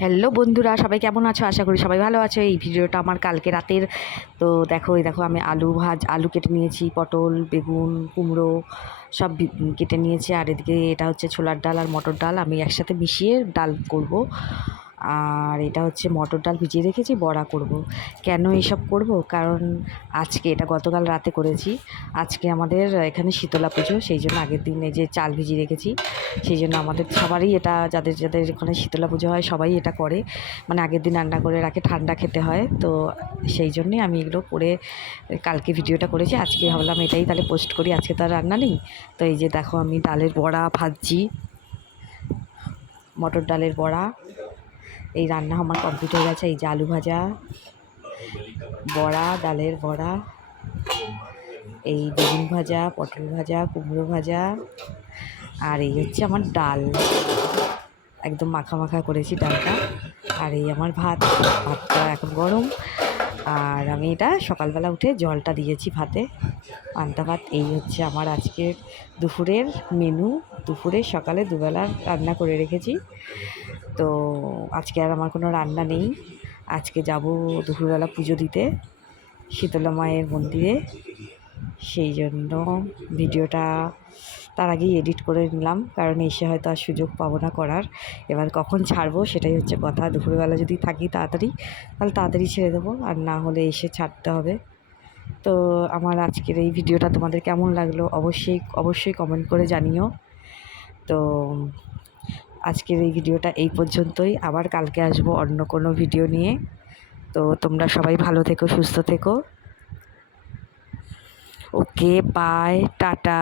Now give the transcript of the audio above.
Hello বন্ধুরা, সবাই কেমন আছো? আশা করি সবাই ভালো আছো। এই ভিডিওটা আমার কালকে রাতের। তো দেখো আমি আলু কেটে নিয়েছি, পটল, বেগুন, কুমড়ো সব কেটে নিয়েছি। আর এদিকে এটা হচ্ছে ছোলার ডাল আর মটর ডাল আমি একসাথে মিশিয়ে ডাল করব। আর এটা হচ্ছে মটর ডাল ভিজিয়ে রেখেছি, বড়া করব। কেন এইসব করব? কারণ আজকে এটা গতকাল রাতে করেছি। আজকে আমাদের এখানে শীতলা পুজো, সেই জন্য আগের দিন এই যে চাল ভিজিয়ে রেখেছি। সেই জন্য আমাদের সবারই এটা, যাদের যাদের এখানে শীতলা পুজো হয় সবাই এটা করে, মানে আগের দিন রান্না করে রাখে, ঠান্ডা খেতে হয়। তো সেই জন্যই আমি এগুলো করে কালকে ভিডিওটা করেছি। আজকে ভাবলাম এটাই তাহলে পোস্ট করি, আজকে তো আর রান্না নেই। তো এই যে দেখো আমি ডালের বড়া ভাজছি, মটর ডালের বড়া। এই রান্না আমার কমপ্লিট হয়ে গেছে। এই যে আলু ভাজা, বড়া, ডালের বড়া, এই বেগুন ভাজা, পটল ভাজা, কুমড়ো ভাজা, আর এই হচ্ছে আমার ডাল, একদম মাখা মাখা করেছি ডালটা। আর এই আমার ভাতটা এখন গরম। আর আমি এটা সকালবেলা উঠে জলটা দিয়েছি ভাতে, পান্তা ভাত। এই হচ্ছে আমার আজকের দুপুরের মেনু। দুপুরে সকালে দুবেলা রান্না করে রেখেছি। তো আজকে আর আমার কোনো রান্না নেই। আজকে যাব দুপুরবেলা পুজো দিতে শীতলা মায়ের মন্দিরে। সেই জন্য ভিডিওটা তার আগেই এডিট করে নিলাম, কারণ এসে হয়তো আর সুযোগ পাবো না করার। এবার কখন ছাড়বো সেটাই হচ্ছে কথা। দুপুরবেলা যদি থাকি তাড়াতাড়ি, তাহলে তাড়াতাড়ি ছেড়ে দেবো, আর না হলে এসে ছাড়তে হবে। তো আমার আজকের এই ভিডিওটা তোমাদের কেমন লাগলো অবশ্যই কমেন্ট করে জানিও। তো আজকের এই ভিডিওটা এই পর্যন্তই। আবার কালকে আসবো অন্য কোনো ভিডিও নিয়ে। তো তোমরা সবাই ভালো থেকো, সুস্থ থেকো। ওকে, বাই, টাটা।